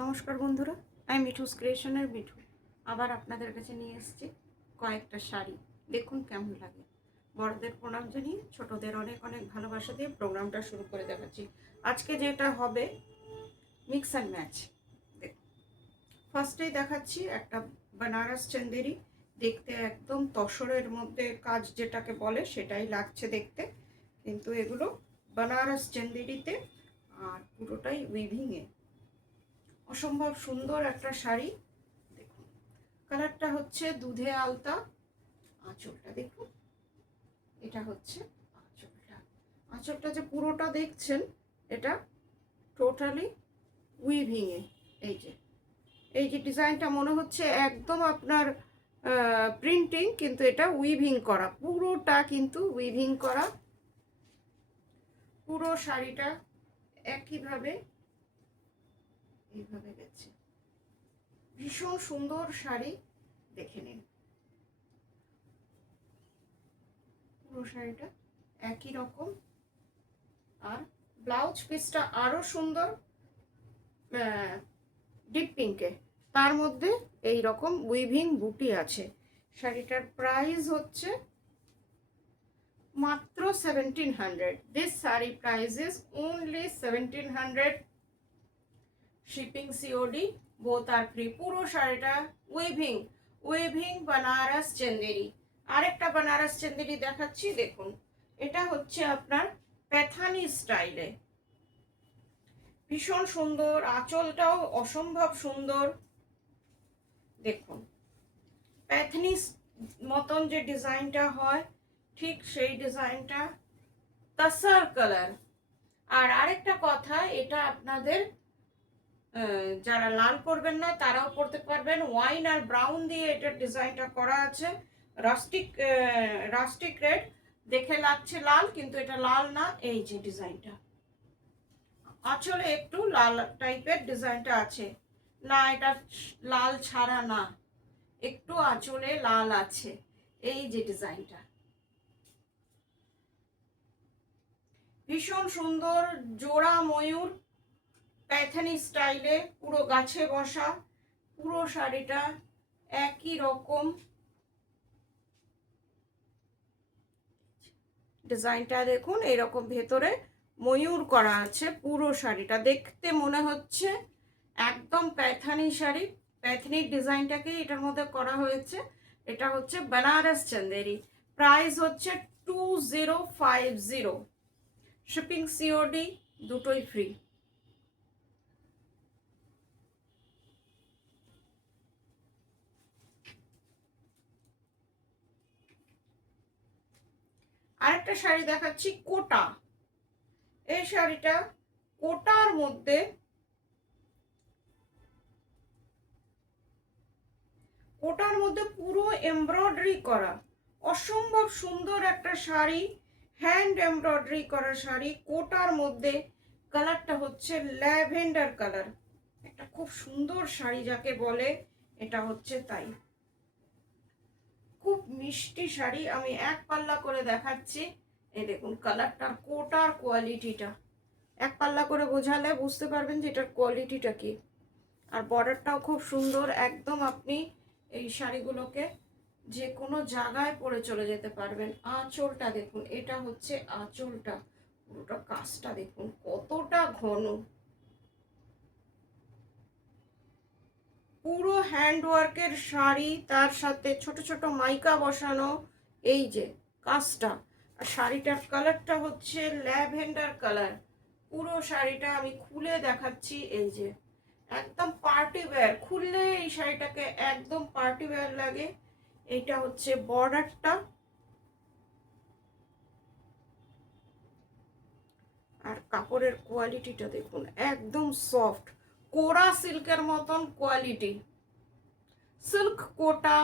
নমস্কার বন্ধুরা, আমি মিঠুস ক্রিয়েশনের মিঠু আবার আপনাদের কাছে নিয়ে এসেছি কয়েকটা শাড়ি। দেখুন কেমন লাগে। বড়দের প্রণাম জানিয়ে ছোটদের অনেক অনেক ভালোবাসা দিয়ে প্রোগ্রামটা শুরু করে দেখাচ্ছি। আজকে যেটা হবে মিক্স অ্যান্ড ম্যাচ। দেখুন, ফার্স্টেই দেখাচ্ছি একটা বেনারস চন্দেরি। দেখতে একদম তসরের মধ্যে কাজ যেটাকে বলে সেটাই লাগছে দেখতে, কিন্তু এগুলো বেনারস চন্দেরিতে আর পুরোটাই উইভিংয়ে। অসম্ভব সুন্দর একটা শাড়ি। দেখুন, কালারটা হচ্ছে দুধে আলতা। আঁচলটা দেখুন, এটা হচ্ছে আঁচলটা। আঁচলটা যে পুরোটা দেখছেন, এটা টোটালি উইভিংয়ে। এই যে এই যে ডিজাইনটা মনে হচ্ছে একদম আপনার প্রিন্টিং, কিন্তু এটা উইভিং করা, পুরোটা কিন্তু উইভিং করা। পুরো শাড়িটা একইভাবে এইভাবে গেছে। ভীষণ সুন্দর শাড়ি, দেখে নিন। পুরো শাড়িটা একই রকম, আর ব্লাউজ পিসটা আরো সুন্দর ডিপ পিঙ্কে, তার মধ্যে এই রকম উইভিং বুটি আছে। শাড়িটার প্রাইস হচ্ছে মাত্র 1700। This sari price is only 1700। Shipping COD both আর ফ্রি। পুরো শাড়িটা উইভিং উইভিং বানারস চন্দেরি। আরেকটা বানারস চন্দেরি দেখাচ্ছি, দেখুন। এটা হচ্ছে আপনার প্যাথানি স্টাইলে, ভীষণ সুন্দর। আঁচলটাও অসম্ভব সুন্দর। দেখুন, প্যাথনি মতন যে ডিজাইনটা হয়, ঠিক সেই ডিজাইনটা, তাসার কালার। আর আরেকটা কথা, এটা আপনাদের যারা লাল পরবেন না তারাও পরতে পারবেন। ওয়াইন আর ব্রাউন দিয়ে এটার ডিজাইনটা করা আছে। রাস্টিক রাস্টিক রেড দেখে লাগছে লাল, কিন্তু এটা লাল না। এই যে ডিজাইনটা, আঁচলে একটু লাল টাইপের ডিজাইনটা আছে। না, এটা লাল ছাড়া না, একটু আঁচলে লাল আছে। এই যে ডিজাইনটা ভীষণ সুন্দর। জোড়া ময়ূর প্যাথানি স্টাইলে, পুরো গাছে বসা। পুরো শাড়িটা একই রকম ডিজাইনটা দেখুন। এরকম ভেতরে ময়ূর করা আছে। পুরো শাড়িটা দেখতে মনে হচ্ছে একদম প্যাথানি শাড়ি। প্যাথানির ডিজাইনটাকেই এটার মধ্যে করা হয়েছে। এটা হচ্ছে বেনারস চন্দেরি। প্রাইস হচ্ছে 2050। শিপিং সিওডি দুটোই ফ্রি। আরেকটা শাড়ি দেখাচ্ছি, কোটা। এই শাড়িটা কোটার মধ্যে, কোটার মধ্যে পুরো এমব্রয়ডারি করা। অসম্ভব সুন্দর একটা শাড়ি, হ্যান্ড এমব্রয়ডারি করা শাড়ি। কোটার মধ্যে কালারটা হচ্ছে ল্যাভেন্ডার কালার। একটা খুব সুন্দর শাড়ি যাকে বলে, এটা হচ্ছে তাই। খুব মিষ্টি শাড়ি। আমি এক পাল্লা করে দেখাচ্ছি। এই দেখুন কালারটা, কোটার কোয়ালিটিটা এক পাল্লা করে বোঝালে বুঝতে পারবেন যে এটার কোয়ালিটিটা কি। আর বর্ডারটাও খুব সুন্দর। একদম আপনি এই শাড়িগুলোকে যে কোনো জায়গায় পরে চলে যেতে পারবেন। আঁচলটা দেখুন, এটা হচ্ছে আঁচলটা। পুরোটা কাজটা দেখুন কতটা ঘন, পুরো হ্যান্ডওয়ার্কের শাড়ি, তার সাথে ছোট ছোট মাইকা বসানো। এই যে কাজটা। আর শাড়িটার কালারটা হচ্ছে ল্যাভেন্ডার কালার। পুরো শাড়িটা আমি খুলে দেখাচ্ছি। এই যে একদম পার্টি ওয়্যার, খুললে এই শাড়িটাকে একদম পার্টি ওয়্যার লাগে। এইটা হচ্ছে বর্ডারটা। আর কাপড়ের কোয়ালিটিটা দেখুন, একদম সফট, কোরা সিল্কের মতন কোয়ালিটি। সিল্ক কোটা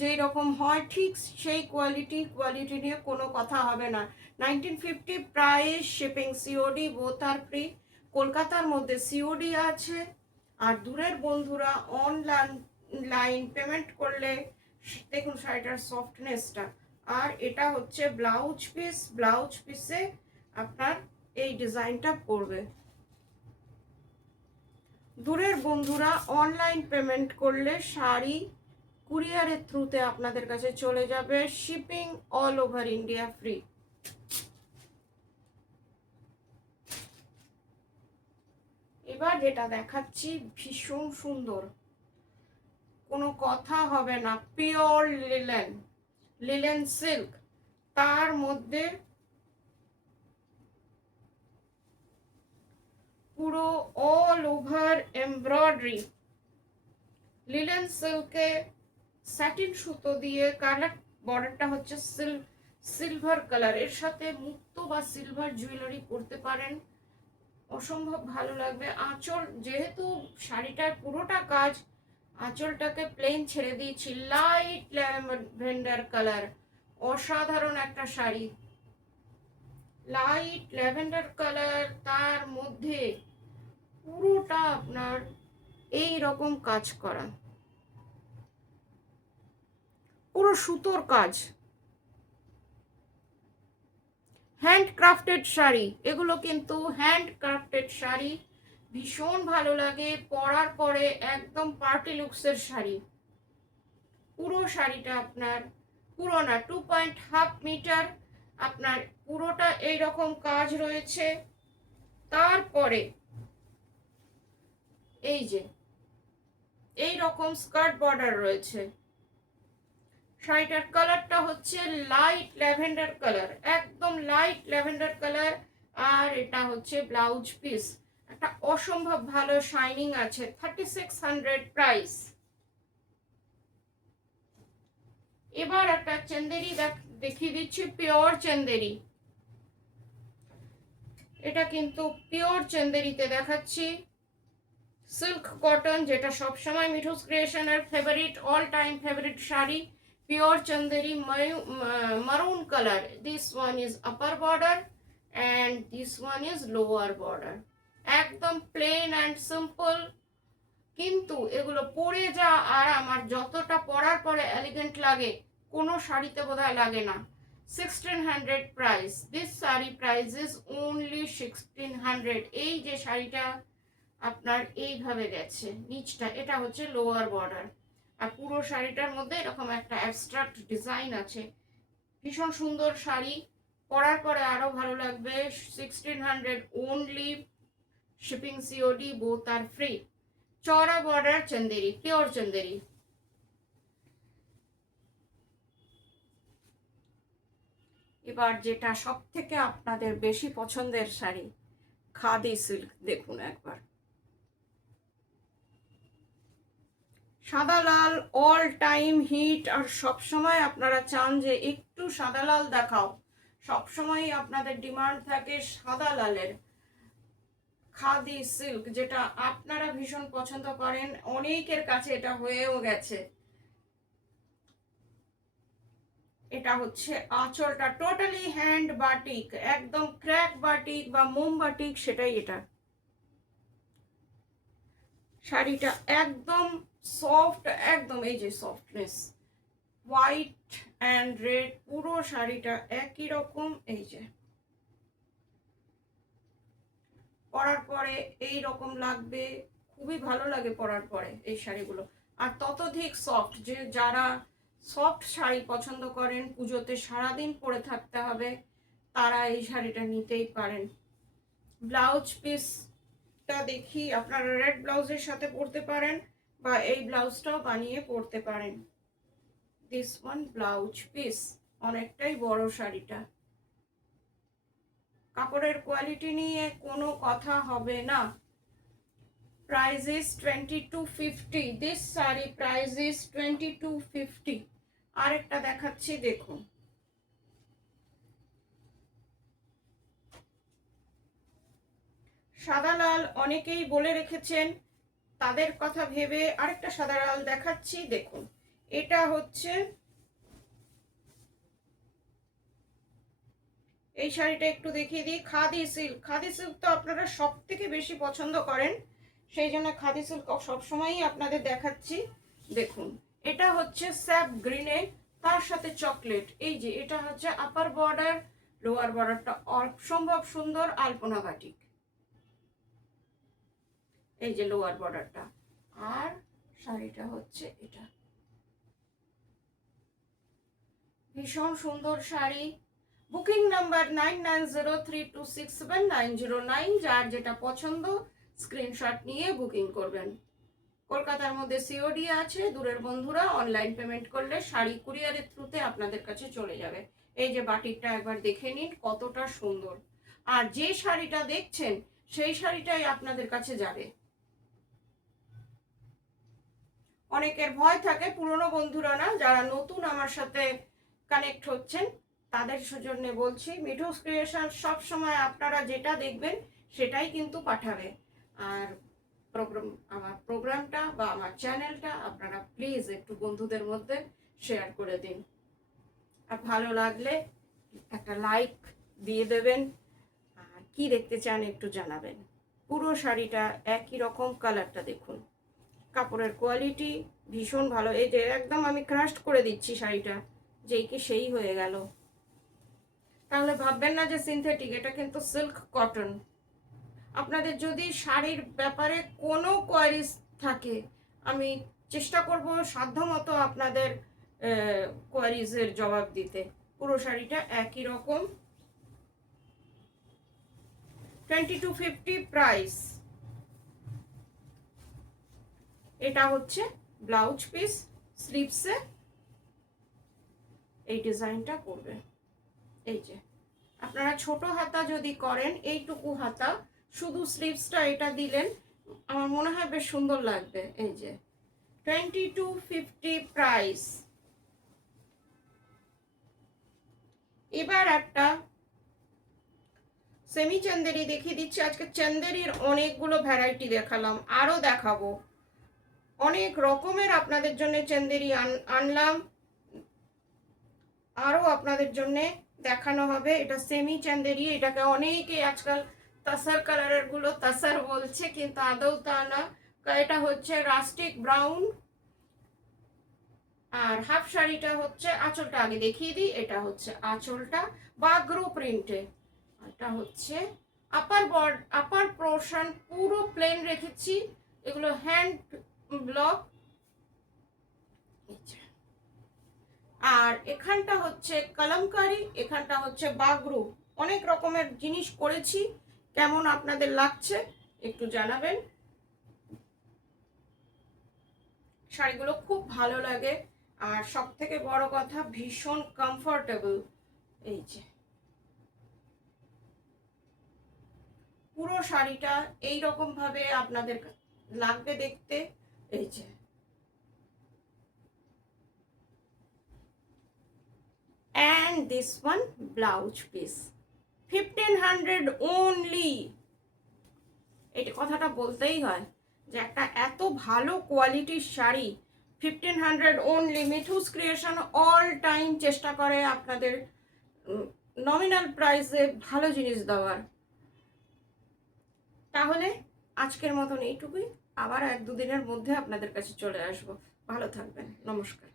যেই রকম হয় ঠিক সেই কোয়ালিটি নিয়ে কোনো কথা হবে না। 1950 প্রাইস, শিপিং সিওডি বোথ আর ফ্রি। কলকাতার মধ্যে সিওডি আছে, আর দূরের বন্ধুরা অনলাইন পেমেন্ট করলে। দেখুন শাড়িটার সফটনেসটা। আর এটা হচ্ছে ব্লাউজ পিস। ব্লাউজ পিসে আপনার এই ডিজাইনটা পড়বে। দূরের বন্ধুরা অনলাইন পেমেন্ট করলে শাড়ি কুরিয়ারের থ্রুতে আপনাদের কাছে চলে যাবে, shipping all over India free. এবার যেটা দেখাচ্ছি ভীষণ সুন্দর, কোনো কথা হবে না, পিওর লিলেন, লিলেন সিল্ক, তার মধ্যে পুরো অল ওভার এমব্রয়ডারি, লিলেন সিল্কে স্যাটিন সুতো দিয়ে কালার, বর্ডারটা হচ্ছে সিলভার কালার, এর সাথে মুক্ত বা সিলভার জুয়েলারি পরতে পারেন, অসম্ভব ভালো লাগবে। আঁচল, যেহেতু শাড়িটার পুরোটা কাজ, আঁচলটাকে প্লেন ছেড়ে দিয়েছি, লাইট ল্যাভেন্ডার কালার, অসাধারণ একটা শাড়ি, লাইট ল্যাভেন্ডার কালার, তার মধ্যে পুরোটা আপনার এই রকম কাজ করা, পুরো সুতোর কাজ, হ্যান্ডক্রাফটেড শাড়ি, এগুলো কিন্তু হ্যান্ডক্রাফটেড শাড়ি, ভীষণ ভালো লাগে পরার পরে, একদম পার্টি লুকসের শাড়ি। পুরো শাড়িটা আপনার, পুরো না 2.5 মিটার আপনার পুরোটা এইরকম কাজ রয়েছে। তারপরে এই যে এই রকম স্কার্ট বর্ডার রয়েছে। শাড়িটার কালারটা হচ্ছে লাইট ল্যাভেন্ডার কালার, একদম লাইট ল্যাভেন্ডার কালার, আর এটা হচ্ছে ব্লাউজ পিস, একটা অসম্ভব ভালো শাইনিং আছে, 3600 প্রাইস। এবার একটা চন্দেরি দেখিয়ে দিচ্ছি, পিওর চন্দেরি, এটা কিন্তু পিওর চন্দেরিতে দেখাচ্ছি, সিল্ক কটন, যেটা সবসময় মিঠুস ক্রিয়েশনের favourite, all time favourite sari, pure Chanderi, maroon color. This one is upper border and this one is lower border. একদম প্লেন অ্যান্ড সিম্পল, কিন্তু এগুলো পরে যা আরাম, আর যতটা পরার পরে এলিগেন্ট লাগে, কোনো শাড়িতে বোধহয় লাগে না। 1600 price, this sari price is only 1600। এই যে শাড়িটা আপনার এইভাবে গেছে নিচটা, এটা হচ্ছে লোয়ার বর্ডার, আর পুরো শাড়িটার মধ্যে এরকম একটা অ্যাবস্ট্রাক্ট ডিজাইন আছে, ভীষণ সুন্দর শাড়ি, পরার পরে আরো ভালো লাগবে। 1600 অনলি, শিপিং সিওডি বোথ আর ফ্রি। চওড়া বর্ডার চন্দেরি, পিওর চন্দেরি। এবার যেটা সব থেকে আপনাদের বেশি পছন্দের শাড়ি, খাদি সিল্ক, দেখুন একবার, সাদা লাল অল টাইম হিট, আর সব সময় আপনারা চান যে একটু সাদা লাল দেখাও, সব সময় আপনাদের ডিমান্ড থাকে সাদা লালের। খাদি সিল্ক, যেটা আপনারা ভীষণ পছন্দ করেন, অনেকের কাছে এটা হয়েও গেছে। এটা হচ্ছে আঁচলটা, টোটালি হ্যান্ড বাটিক, একদম ক্র্যাক বাটিক বা মোম বাটিক, সেটাই এটা। শাড়িটা একদম সফট, একদম এই যে সফটনেস, হোয়াইট অ্যান্ড রেড, পুরো শাড়িটা একই রকম। এই যে পরার পরে এই রকম লাগবে, খুবই ভালো লাগে পরার পরে এই শাড়িগুলো, আর ততোধিক সফট, যে যারা সফট শাড়ি পছন্দ করেন, পুজোতে সারাদিন পরে থাকতে হবে, তারা এই শাড়িটা নিতেই পারেন। ব্লাউজ পিসটা দেখি, আপনারা রেড ব্লাউজের সাথে পরতে পারেন, বা এই ব্লাউজটাও বানিয়ে পরতে পারেন। দিস ওয়ান ব্লাউজ পিস, অনেকটাই বড় শাড়িটা, কাপড়ের কোয়ালিটি নিয়ে কোনো কথা হবে না। Price is 2250, this sari price is 2250। আরেকটা দেখাচ্ছি, দেখুন, সাদা লাল, অনেকেই বলে রেখেছেন, তাদের কথা ভেবে আরেকটা সাদা লাল দেখাচ্ছি, দেখুন, এটা হচ্ছে, এই শাড়িটা একটু দেখিয়ে দিই, খাদি সিল্ক। খাদি সিল্ক তো আপনারা সব থেকে বেশি পছন্দ করেন, সেই জন্য খাদি সিল্ক সবসময়ই আপনাদের দেখাচ্ছি। দেখুন, এটা হচ্ছে স্যাপ গ্রিনে, তার সাথে চকলেট, এই যে এটা হচ্ছে আপার বর্ডার, লোয়ার বর্ডারটা অসম্ভব সুন্দর আলপনা বাটিক। এই যে লোয়ার বর্ডারটা, আর শাড়িটা হচ্ছে এটা। ভীষণ সুন্দর শাড়ি। Booking number 9903267909। যার যেটা পছন্দ স্ক্রিনশট নিয়ে বুকিং করবেন। কলকাতার মধ্যে সিওডি আছে, দূরের বন্ধুরা অনলাইন পেমেন্ট করলে শাড়ি কুরিয়ারের থ্রুতে আপনাদের কাছে চলে যাবে। এই যে বাটিকটা একবার দেখে নিন কতটা সুন্দর, আর যে শাড়িটা দেখছেন সেই শাড়িটাই আপনাদের কাছে যাবে। অনেকের ভয় থাকে, পুরনো বন্ধুরা না, যারা নতুন আমার সাথে কানেক্ট হচ্ছেন তাদের জন্য বলছি, মিঠুস ক্রিয়েশন সব সময় আপনারা যেটা দেখবেন সেটাই কিন্তু পাঠাবে। আর আমার প্রোগ্রামটা বা আমার চ্যানেলটা আপনারা প্লিজ একটু বন্ধুদের মধ্যে শেয়ার করে দিন। আর ভালো লাগলে একটা লাইক দিয়ে দেবেন, আর কি দেখতে চান একটু জানাবেন। পুরো শাড়িটা একই রকম, কালারটা দেখুন, কাপড়ের কোয়ালিটি ভীষণ ভালো। এই যে একদম আমি ক্রাস্ট করে দিচ্ছি শাড়িটা, যেই কি সেই হয়ে গেল। তাহলে ভাববেন না যে সিনথেটিক, এটা কিন্তু সিল্ক কটন। আপনাদের যদি শাড়ির ব্যাপারে কোনো কোয়ারিজ থাকে, আমি চেষ্টা করব সাধ্যমতো আপনাদের কোয়ারিজের জবাব দিতে। পুরো শাড়িটা একই রকম, 2250 প্রাইস। এটা হচ্ছে ব্লাউজ পিস, স্লিভসে এই ডিজাইনটা করবে। এই যে আপনারা ছোট হাতা যদি করেন, এইটুকু হাতা শুধু স্লিভসটা এটা দিলেন, আমার মনে হয় বেশ সুন্দর লাগবে। এই যে 2250 প্রাইস। এবার একটা সেমি চান্দেরি দেখিয়ে দিচ্ছি। আজকে চান্দেরির অনেকগুলো ভ্যারাইটি দেখালাম, আরও দেখাবো। অনেক রকমের আপনাদের জন্য চান্দেরি আনলাম, আরও আপনাদের জন্য দেখানো হবে। এটা সেমি চান্দেরি, এটাকে অনেকে আজকাল তাসার কালারের গুলো তাসার বলছে, কিন্তু আদৌ তা না। এটা হচ্ছে রাস্টিক ব্রাউন, আর হাফ শাড়িটা হচ্ছে, আঁচলটা আগে দেখিয়ে দিই, এটা হচ্ছে আঁচলটা বাগরো প্রিন্টে। এটা হচ্ছে আপার পোর্শন পুরো প্লেন রেখেছি, এগুলো হ্যান্ড ব্লক। আর এখানটা হচ্ছে কলমকারি, এখানটা হচ্ছে বাগরু। অনেক রকমের জিনিস করেছি, কেমন আপনাদের লাগছে একটু জানাবেন। শাড়িগুলো খুব ভালো লাগে, আর সব থেকে বড় কথা ভীষণ কমফোর্টেবল। এই যে পুরো শাড়িটা এই রকম ভাবে আপনাদের লাগবে দেখতে। এই যে and this one blouse piece 1500 only। এই কথাটা বলতেই হয় যে একটা এত ভালো কোয়ালিটির sari 1500 only। Mithu's creation all time চেষ্টা করে আপনাদের নমিনাল প্রাইসে ভালো জিনিস দেওয়ার। তাহলে আজকের মতন এইটুকুই, আবার 1-2 দিনের মধ্যে আপনাদের কাছে চলে আসবো। ভালো থাকবেন, নমস্কার।